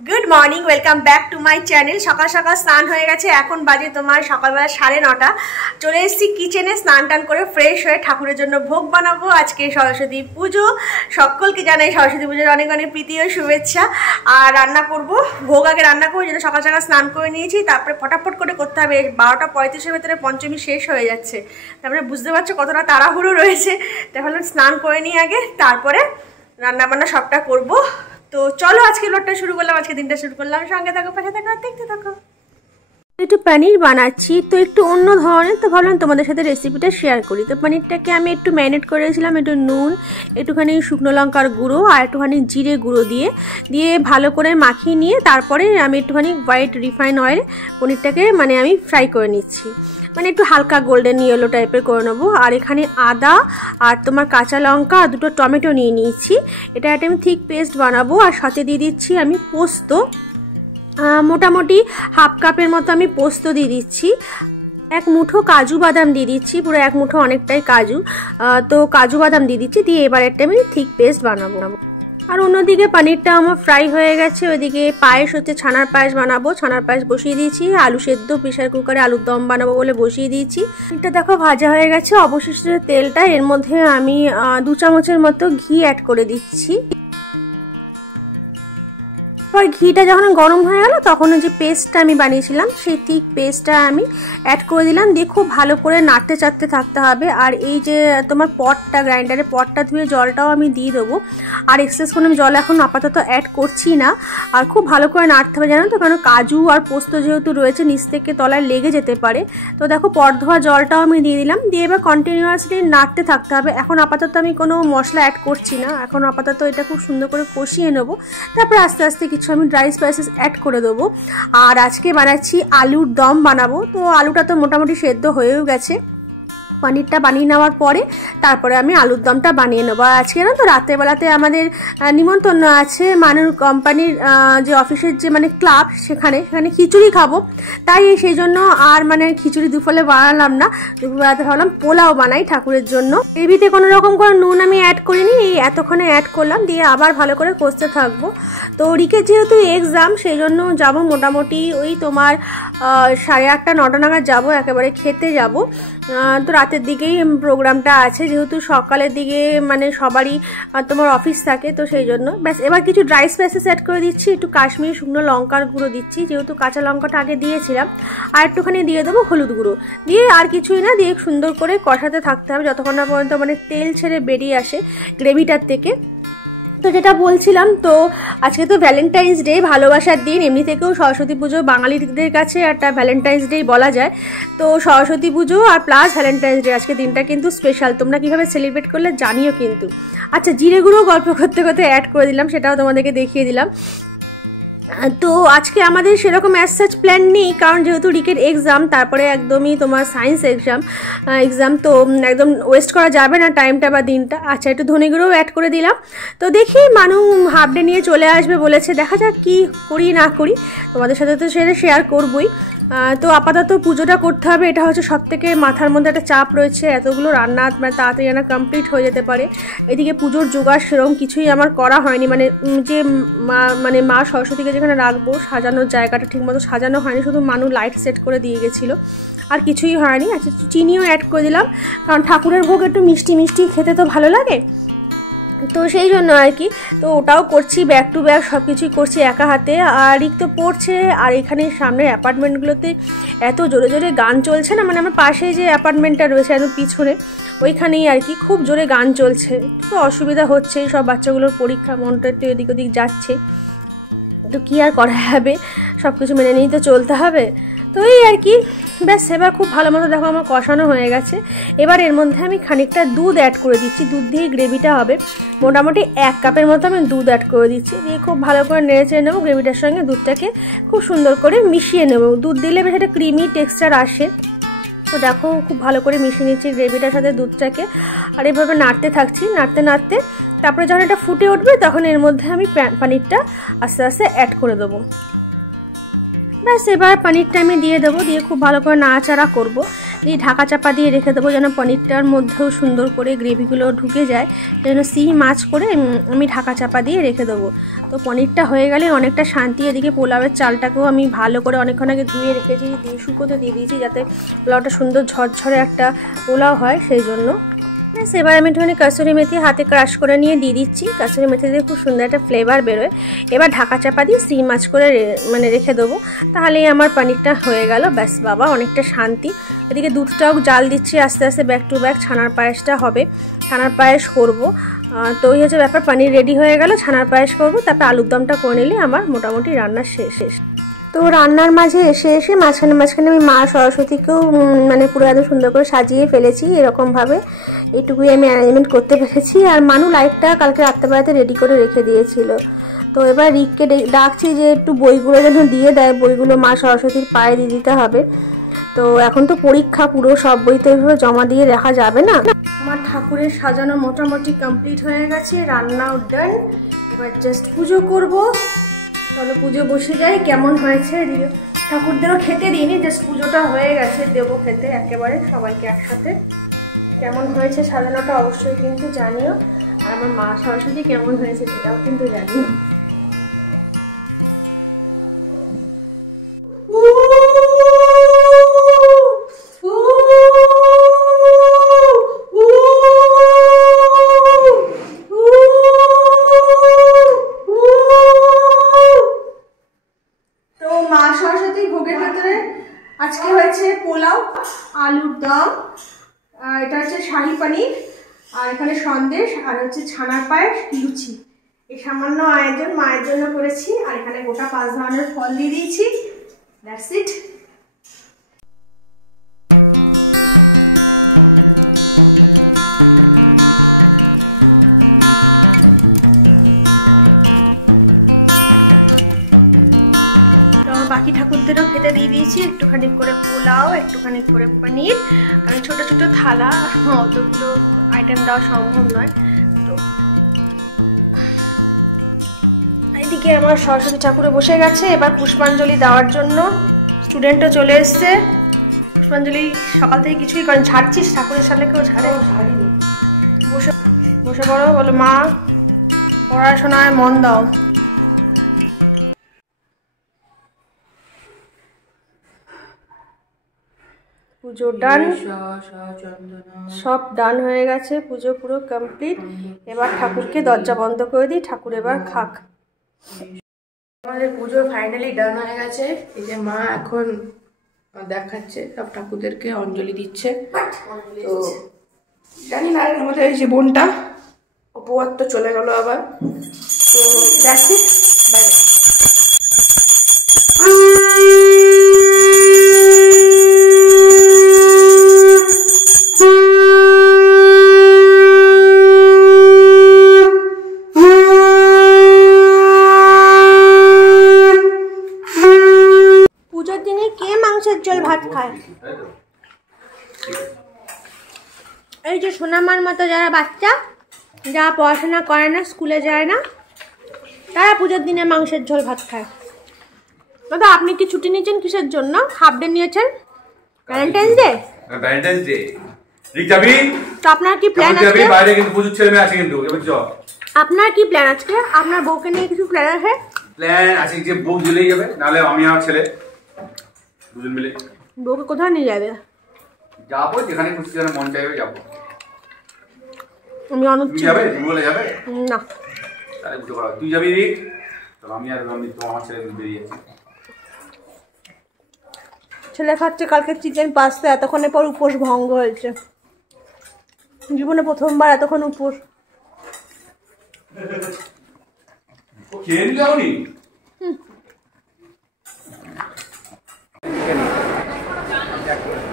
Good morning welcome back to my channel. सकाल सकाल स्नान हो गेছে, এখন বাজে তোমার সকালবেলা 9:30। চলে এসেছি কিচেনে, স্নান টান করে ফ্রেশ হয়ে ঠাকুরের জন্য ভোগ বানাবো। আজকে সরস্বতী পুজো, সকলকে জানাই সরস্বতী পুজোর অনেক অনেক প্রীতি ও শুভেচ্ছা। আর রান্না করব, ভোগ আগে রান্না করবো, যেটা সকাল সকাল স্নান করে নিয়েছি। তারপরে ফটাফট করে করতে হবে, 12:35-এর ভেতরে পঞ্চমী শেষ হয়ে যাচ্ছে। তারপরে বুঝতে পারছো কতটা তাড়াহুড়ো রয়েছে। তাই ভাবলাম স্নান করে নিই আগে, তারপরে রান্না বান্না সবটা করবো। তো চলো আজকে ব্লগটা শুরু করলাম, আজকে দিনটা শুরু করলাম। সঙ্গে থাকো, পাশে থাকো, দেখতে থাকো। একটু পনির বানাচ্ছি, তো একটু অন্য ধরনের, তো ভাবলাম তোমাদের সাথে রেসিপিটা শেয়ার করি। তো পনিরটাকে আমি একটু ম্যারিনেট করে রেখেছিলাম, একটু নুন, একটুখানি শুকনো লঙ্কার গুঁড়ো আর একটুখানি জিরে গুঁড়ো দিয়ে ভালো করে মাখিয়ে নিয়ে তারপরে আমি একটুখানি হোয়াইট রিফাইন অয়েল পনিরটাকে আমি ফ্রাই করে নিচ্ছি, একটু হালকা গোল্ডেন ইয়েলো টাইপের করে নেবো। আর এখানে আদা আর তোমার কাঁচা লঙ্কা আর দুটো টমেটো নিয়ে নিয়েছি, এটা একটা আমি থিক পেস্ট বানাবো। আর সাথে দিয়ে দিচ্ছি আমি পোস্ত, মোটামুটি হাফ কাপের মতো আমি পোস্ত দিয়ে দিচ্ছি। এক মুঠো কাজু বাদাম দিয়ে দিচ্ছি, পুরো এক মুঠো অনেকটাই কাজু, তো কাজু বাদাম দিয়ে দিচ্ছি। দিয়ে এবার একটা আমি থিক পেস্ট বানাবো। আর অন্যদিকে পনিরটা আমার ফ্রাই হয়ে গেছে, ওইদিকে পায়েস হচ্ছে, ছানার পায়েস বানাবো। ছানার পায়েস বসিয়ে দিয়েছি, আলু সেদ্ধ প্রেসার কুকারে আলুর দম বানাবো বলে বসিয়ে দিয়েছি। এটা দেখো ভাজা হয়ে গেছে। অবশিষ্ট তেলটা এর মধ্যে আমি 2 চামচের মতো ঘি অ্যাড করে দিচ্ছি। এবার ঘিটা যখন গরম হয়ে গেল তখন ওই যে পেস্টটা আমি বানিয়েছিলাম সেই থিক পেস্টটা আমি অ্যাড করে দিলাম। দিয়ে খুব ভালো করে নাড়তে চাড়তে থাকতে হবে। আর এই যে তোমার পটটা, গ্রাইন্ডারে পটটা ধুয়ে জলটাও আমি দিয়ে দেবো। আর এক্সেস কোনো আমি জল এখন আপাতত অ্যাড করছি না। আর খুব ভালো করে নাড়তে হবে, জানো তো, কারণ কাজু আর পোস্ত যেহেতু রয়েছে নিচ থেকে তলায় লেগে যেতে পারে। তো দেখো পট ধোয়া জলটাও আমি দিয়ে দিলাম। দিয়ে এবার কন্টিনিউয়াসলি নাড়তে থাকতে হবে। এখন আপাতত আমি কোনো মশলা অ্যাড করছি না, এখন আপাতত এটা খুব সুন্দর করে কষিয়ে নেবো। তারপরে আস্তে আস্তে কিছু আমি ড্রাই স্পাইসেস অ্যাড করে দেবো। আর আজকে বানাচ্ছি আলুর দম বানাবো। তো আলুটা তো মোটামুটি সেদ্ধ হয়েও গেছে। পনিরটা বানিয়ে নেওয়ার পরে তারপরে আমি আলুর দমটা বানিয়ে নেবো। আজকে না তো রাত্রেবেলাতে আমাদের নিমন্ত্রণ আছে, মানুর কোম্পানির যে অফিসের যে ক্লাব, সেখানে খিচুড়ি খাবো। তাই সেই জন্য আর খিচুড়ি দুপুরে বানালাম না, দুপুরবেলাতে ভাবলাম পোলাও বানাই ঠাকুরের জন্য। গ্রেভিতে কোনো রকম করে নুন আমি অ্যাড করিনি, এই এতক্ষণে অ্যাড করলাম। দিয়ে আবার ভালো করে কষতে থাকবো। তো রিকের যেহেতু এক্সাম, সেই জন্য যাবো মোটামুটি ওই তোমার 8:30-9টা নাগাদ যাবো, একেবারে খেতে যাবো। তো রাতের দিকেই প্রোগ্রামটা আছে, যেহেতু সকালের দিকে সবারই তোমার অফিস থাকে, তো সেই জন্য ব্যাস। এবার কিছু ড্রাই স্পাইসেস অ্যাড করে দিচ্ছি, একটু কাশ্মীরি শুকনো লঙ্কার গুঁড়ো দিচ্ছি, যেহেতু কাঁচা লঙ্কাটা আগে দিয়েছিলাম। আর একটুখানি দিয়ে দেবো হলুদ গুঁড়ো। দিয়ে আর কিছুই না, দিয়ে সুন্দর করে কষাতে থাকতে হবে যতক্ষণ না পর্যন্ত তেল ছেড়ে বেরিয়ে আসে গ্রেভিটার থেকে। তো যেটা বলছিলাম, তো আজকে তো ভ্যালেন্টাইন্স ডে, ভালোবাসার দিন। এমনি থেকেও সরস্বতী পুজো বাঙালিদের কাছে একটা ভ্যালেন্টাইন্স ডে বলা যায়। তো সরস্বতী পুজো আর প্লাস ভ্যালেন্টাইন্স ডে, আজকে দিনটা কিন্তু স্পেশাল। তোমরা কীভাবে সেলিব্রেট করলে জানিও কিন্তু। আচ্ছা, জিরে গুঁড়ো গল্প করতে করতে অ্যাড করে দিলাম, সেটাও তোমাদেরকে দেখিয়ে দিলাম। তো আজকে আমাদের সেরকম অ্যাজ সাচ প্ল্যান নেই, কারণ যেহেতু রিকের এক্সাম, তারপরে একদমই তোমার সায়েন্স এক্সাম, তো একদম ওয়েস্ট করা যাবে না টাইমটা বা দিনটা। আচ্ছা, একটু ধনে গুঁড়োও অ্যাড করে দিলাম। তো দেখি মানু হাফ ডে নিয়ে চলে আসবে বলেছে, দেখা যাক কি করি না করি, তোমাদের সাথে তো সেটা শেয়ার করবই। তো আপাতত পুজোটা করতে হবে, এটা হচ্ছে সবথেকে মাথার মধ্যে একটা চাপ রয়েছে। এতগুলো রান্না তাড়াতাড়ি যেন কমপ্লিট হয়ে যেতে পারে। এদিকে পুজোর জোগাড় সেরকম কিছুই আমার করা হয়নি, যে মা সরস্বতীকে যেখানে রাখবো সাজানোর জায়গাটা ঠিকমতো সাজানো হয়নি, শুধু মানু লাইট সেট করে দিয়ে গেছিলো, আর কিছুই হয়নি। আচ্ছা, চিনিও অ্যাড করে দিলাম, কারণ ঠাকুরের ভোগ একটু মিষ্টি মিষ্টি খেতে তো ভালো লাগে, তো সেই জন্য আর কি। তো ওটাও করছি, ব্যাক টু ব্যাক সব কিছুই করছি একা হাতে। আর রিক তো পড়ছে, আর এখানে সামনের অ্যাপার্টমেন্টগুলোতে এত জোরে জোরে গান চলছে না, আমার পাশে যে অ্যাপার্টমেন্টটা রয়েছে একদম পিছনে, ওইখানেই আর কি খুব জোরে গান চলছে। তো অসুবিধা হচ্ছে, সব বাচ্চাগুলোর পরীক্ষা, মনটা একটু এদিক ওদিক যাচ্ছে। তো কী আর করা যাবে, সব কিছু মেনে নিয়েই তো চলতে হবে। তো এই আর কি, ব্যাস। এবার খুব ভালো মতো দেখো আমার কষানো হয়ে গেছে। এবার এর মধ্যে আমি খানিকটা দুধ অ্যাড করে দিচ্ছি, দুধ দিয়েই গ্রেভিটা হবে। মোটামুটি 1 কাপের মতো আমি দুধ অ্যাড করে দিচ্ছি। দিয়ে খুব ভালো করে নেড়ে চেড়ে নেবো, গ্রেভিটার সঙ্গে দুধটাকে খুব সুন্দর করে মিশিয়ে নেবো। দুধ দিলে বেশ একটা ক্রিমি টেক্সচার আসে। তো দেখো খুব ভালো করে মিশিয়ে নিচ্ছি গ্রেভিটার সাথে দুধটাকে। আর এভাবে নাড়তে থাকছি, নাড়তে নাড়তে তারপরে যখন এটা ফুটে উঠবে তখন এর মধ্যে আমি পনিরটা আস্তে আস্তে অ্যাড করে দেবো। ব্যাস, এবার পনিরটা আমি দিয়ে দেবো, দিয়ে খুব ভালো করে নাড়াচাড়া করবো। এই ঢাকা চাপা দিয়ে রেখে দেবো যেন পনিরটার মধ্যেও সুন্দর করে গ্রেভিগুলো ঢুকে যায়, যেন সিহি মাছ করে আমি ঢাকা চাপা দিয়ে রেখে দেবো। তো পনিরটা হয়ে গেলে অনেকটা শান্তি। এদিকে পোলাওয়ের চালটাকেও আমি ভালো করে অনেকক্ষণ আগে ধুয়ে রেখেছি, দিয়ে শুকোতে দিয়ে দিয়েছি যাতে পোলাওটা সুন্দর ঝরঝরে একটা পোলাও হয়, সেই জন্য। ব্যাস এবার আমি একটুখানি কাসুরি মেথি হাতে ক্রাশ করে নিয়ে দিয়ে দিচ্ছি। কাসুরি মেথি দিয়ে খুব সুন্দর একটা ফ্লেভার বেরোয়। এবার ঢাকা চাপা দিয়ে সিহি মাছ করে রেখে দেবো, তাহলেই আমার পনিরটা হয়ে গেল। ব্যাস বাবা, অনেকটা শান্তি। এদিকে দুধটাও জাল দিচ্ছি আস্তে আস্তে, ব্যাক টু ব্যাক ছানার পায়েসটা হবে, ছানার পায়েস করবো। তো ওই হচ্ছে ব্যাপার, পনির রেডি হয়ে গেল, ছানার পায়েস করবো, তারপর আলুর দমটা করে নিলে আমার মোটামুটি রান্না শেষ। তো রান্নার মাঝে এসে মাঝখানে আমি মা সরস্বতীকেও মানে পুরো এত সুন্দর করে সাজিয়ে ফেলেছি। এরকমভাবে এইটুকুই আমি অ্যারেঞ্জমেন্ট করতে পেরেছি। আর মানু লাইটটা কালকে রাত্রেবেলাতে রেডি করে রেখে দিয়েছিল। তো এবার রিককে ডাকছি যে একটু বইগুলো যেন দিয়ে দেয়, বইগুলো মা সরস্বতীর পায়ে দিয়ে দিতে হবে। তো এখন তো পরীক্ষা, পুরো সব বই তো এইভাবে জমা দিয়ে রাখা যাবে না। আমার ঠাকুরের সাজানো মোটামুটি কমপ্লিট হয়ে গেছে, রান্নাও ডান। এবার জাস্ট পুজো করবো। তাহলে পুজো বসে যাই। কেমন হয়েছে ঠাকুরদেরও খেতে দিইনি, জাস্ট পুজোটা হয়ে গেছে, দেবো খেতে একেবারে সবাইকে একসাথে। কেমন হয়েছে সাজানোটা অবশ্যই কিন্তু জানিও, আর আমার মা সরস্বতী কেমন হয়েছে সেটাও কিন্তু জানিও। আজকে হয়েছে পোলাও, আলুর দম, এটা হচ্ছে শাহী পনির, আর এখানে সন্দেশ, আর হচ্ছে ছানার পায়েস, লুচি। এই সামান্য আয়োজন মায়ের জন্য করেছি। আর এখানে গোটা 5 ধরনের ফল দিয়ে দিয়েছি। That's it. বাকি ঠাকুরদেরও খেতে দিয়ে দিয়েছি, একটুখানি করে পোলাও, একটুখানি করে পনির, কারণ ছোট ছোট থালা, অতগুলো আইটেম দেওয়া সম্ভব নয়। তো এইদিকে আমার সরস্বতী ঠাকুরে বসে গেছে। এবার পুষ্পাঞ্জলি দেওয়ার জন্য স্টুডেন্টও চলে এসছে। পুষ্পাঞ্জলি সকাল থেকে কিছুই করেন। ঝাড়ছিস? ঠাকুরের সামনে কেউ ঝাড়ে? ঝাড়িনি। বসে পড়ো, বলো মা পড়াশোনায় মন দাও। পুজো ডান, সব ডান হয়ে গেছে, পুজো পুরো কমপ্লিট। এবার ঠাকুরকে দরজা বন্ধ করে দিই, ঠাকুর এবার খাক। আমাদের পুজো ফাইনালি ডান হয়ে গেছে। এই যে মা এখন দেখাচ্ছে, সব ঠাকুরদেরকে অঞ্জলি দিচ্ছে। তো জানি না, আমাদের এই যে বোনটা উপহার তো চলে গেল আবার। তো দ্যাটস ইট, বাই বাই। ভাত খায় এই যে সোনামার মতো যারা বাচ্চা, যারা পড়াশোনা করে না, স্কুলে যায় না, তারা পুজোর দিনে মাংসের ঝোল ভাত খায়। দাদা আপনি কি ছুটি নিয়েছেন কিসের জন্য? হাফ ডে নিয়েছেন? Valentine's day. ভ্যালেন্টাইন্স ডে ঠিক যাবি? তো আপনার কি প্ল্যান আছে? যাবি বাইরে, কিন্তু পুজোর ছেলে মেয়ে আছে কিন্তু, এবার চল। আপনার কি প্ল্যান আছে? আপনার বউকে নিয়ে কিছু প্ল্যান আছে? প্ল্যান আছে যে বউ চলেই যাবে, নালে আমি আর ছেলে দুজন মিলে। বউকে কোথায় নিয়ে যাবে? যাবো যেখানে খুশি, যেখানে মন চাইবে যাবো। আমি অনুচ্ছেদ। তুমি যাবে? তুমি বলে যাবে না? তাহলে বুঝতে পারো, তুই যাবি রে? তো আমি আর আমি তো আমার ছেলে বেরিয়ে যাচ্ছি। ছেলে খাচ্ছে কালকে চিকেন পাস্তা, এতক্ষণের পর উপোস ভঙ্গ হয়েছে। জীবনে প্রথমবার এতক্ষণ উপোস। খেয়ে নি যাওনি?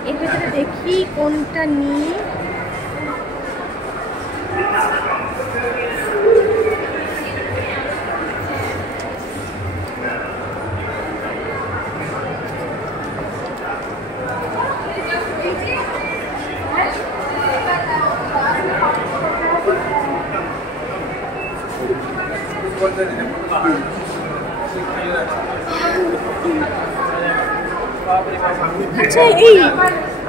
এর ভেতরে দেখি কোনটা নিয়ে। আচ্ছা এই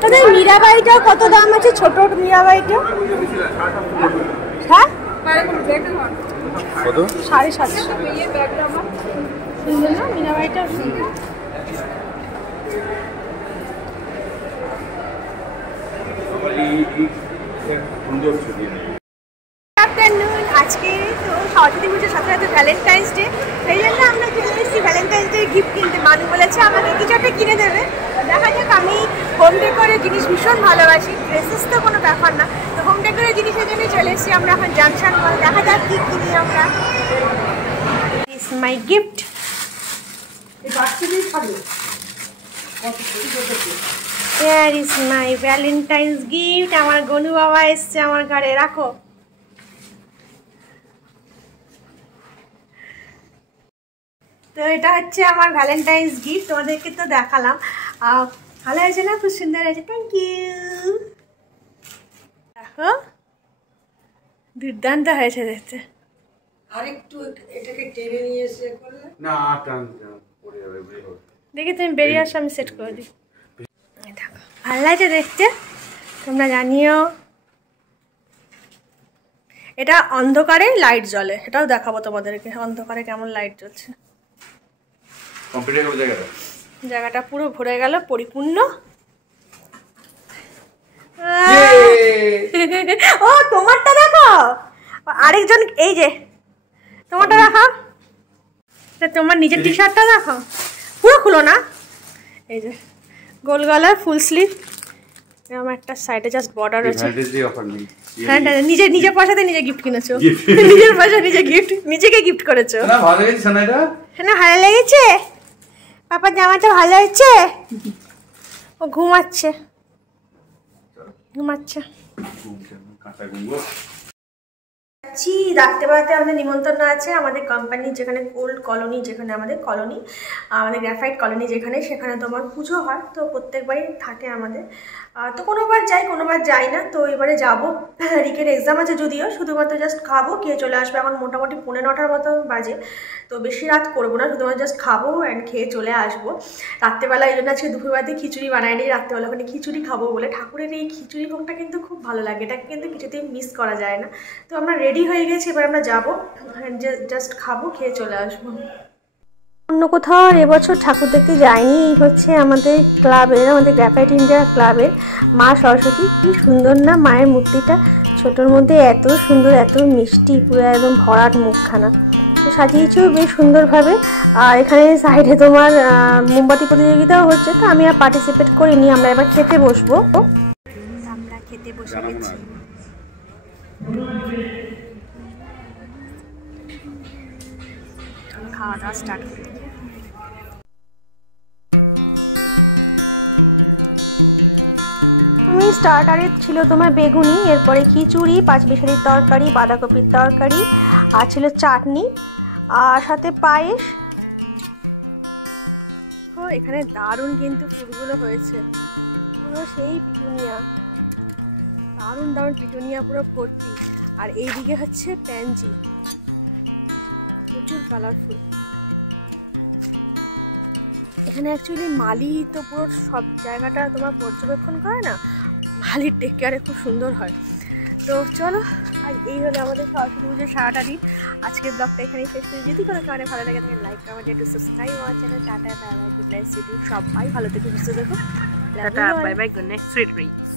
তাদের মীরাবাইটা কত দাম আছে? ছোট মীরাবাইটা হ্যাঁ কত? 750। সুন্দর না মীরাবাইটা? সুন্দর। আজকে তো সরস্বতী পুজোর সাথে সাথে ভ্যালেন্টাইন্স ডে, সেই জন্য আমরা চলে এসেছি ভ্যালেন্টাইন্স ডে গিফট কিনতে। মানু বলেছে আমাকে কিছু একটা কিনে দেবে। দেখা যাক, আমি হোম ডেকোরের জিনিস ভীষণ ভালোবাসি, ড্রেসেস তো কোনো ব্যাপার না, তো হোম ডেকোরের জিনিসের জন্য চলে এসেছি আমরা এখন জাংশন মল। দেখা যাক কি কিনি আমরা। Is my gift. Here is my Valentine's gift. আমার গনু বাবা এসছে আমার ঘরে। রাখো। তো এটা হচ্ছে আমার ভ্যালেন্টাইন্স গিফট, তোমাদেরকে তো দেখালাম। ভালো হয়েছে না? খুব সুন্দর হয়েছে। Thank you. দেখো দুর্দান্ত হয়েছে দেখতে। আরেকটু এটাকে টেনে নিয়ে এসে করলে না টান পড়ে যাবে। দেখি তুমি বেরিয়ে আসো, আমি সেট করে দিই। দেখো ভালো লাগছে দেখতে, তোমরা জানিও। এটা অন্ধকারে লাইট জ্বলে, এটাও দেখাবো তোমাদেরকে অন্ধকারে কেমন লাইট জ্বলছে। কমপ্লিট হয়ে গেল জায়গাটা। জায়গাটা পুরো ভরে গেল, পরিপূর্ণ। ও তোমারটা দেখো, আরেকজন এই যে তোমারটা দেখো, তোমার নিজের টি শার্টটা দেখো, পুরো খুলো না। এই যে গোল গলার ফুল স্লিভ, এরকম একটা সাইডে জাস্ট বর্ডার আছে। হ্যাঁ নিজের নিজের পয়সাতে নিজে গিফট কিনেছো, নিজের পয়সা নিজে গিফট, নিজেকে গিফট করেছো। না ভালো লেগেছে সোনাটা? হ্যাঁ ভালো লেগেছে। পাপার জামাটা ভালো হয়েছে। ও ঘুমাচ্ছে ঘুমাচ্ছে। রাত্রেবেলাতে আমাদের নিমন্ত্রণ আছে আমাদের কোম্পানির, যেখানে গোল্ড কলোনি, যেখানে আমাদের কলোনি, আমাদের গ্রাফাইট কলোনি যেখানে, সেখানে তোমার পুজো হয়। তো প্রত্যেকবারই থাকে আমাদের। তো কোনোবার যাই কোনোবার যাই না। তো এবারে যাবো। রিকের এক্সাম আছে যদিও, শুধুমাত্র জাস্ট খাবো, খেয়ে চলে আসবো। এখন মোটামুটি 9:45 মতো বাজে, তো বেশি রাত করবো না, শুধুমাত্র জাস্ট খাবো অ্যান্ড খেয়ে চলে আসবো। রাত্রেবেলা এই জন্য আজকে দুপুরবেলাতে খিচুড়ি বানাই নি, রাত্রেবেলা ওখানে খিচুড়ি খাবো বলে। ঠাকুরের এই খিচুড়ি ভোগটা কিন্তু খুব ভালো লাগে, এটা কিন্তু কিছুতেই মিস করা যায় না। তো আমরা রেডি হয়ে গেছি, এবার আমরা যাবো, জাস্ট খাবো, খেয়ে চলে আসবো। অন্য কোথাও এবছর ঠাকুর দেখতে যায়নি। এই হচ্ছে আমাদের ক্লাবের, আমাদের গ্রাফাইট ইন্ডিয়া ক্লাবের মা সরস্বতী। কি সুন্দর না মায়ের মূর্তিটা, ছোটোর মধ্যে এত সুন্দর, এত মিষ্টি, পুরো একদম ভরাট মুখখানা। তো সাজিয়েছেও বেশ সুন্দরভাবে। আর এখানে সাইডে তোমার মোমবাতি প্রতিযোগিতাও হচ্ছে, তো আমি আর পার্টিসিপেট করিনি। আমরা এবার খেতে বসবো। আমরা খেতে বসে গেছি। খাওয়া দাওয়া স্টার্ট করি। স্টার্টারে ছিল তোমার বেগুনি, এরপরে খিচুড়ি, পাঁচমিশালির তরকারি, বাঁধাকপির তরকারি, আর ছিল চাটনি, আর সাথে পায়েস। এখানে দারুণ কিন্তু ফুলগুলো হয়েছে, পুরো সেই পিটুনিয়া, দারুণ দারুণ পিটুনিয়া পুরো ভর্তি। আর এইদিকে হচ্ছে প্যানজি, প্রচুর কালারফুল। এখানে অ্যাকচুয়ালি মালি তো পুরো সব জায়গাটা তোমার পর্যবেক্ষণ করে না, মালির টেক কেয়ারে খুব সুন্দর হয়। তো চলো, আর এই হলো আমাদের সরস্বতী পুজোর সারাটা দিন। আজকের ব্লগটা এখানেই শেষ করি। যদি কোনো কারণে ভালো লাগে তাহলে লাইক কমেন্ট একটু সাবস্ক্রাইব আমার channel. Tata bye bye, good night, সবাই ভালো থেকো, সুস্থ থেকো, bye bye, good night, sweet dreams.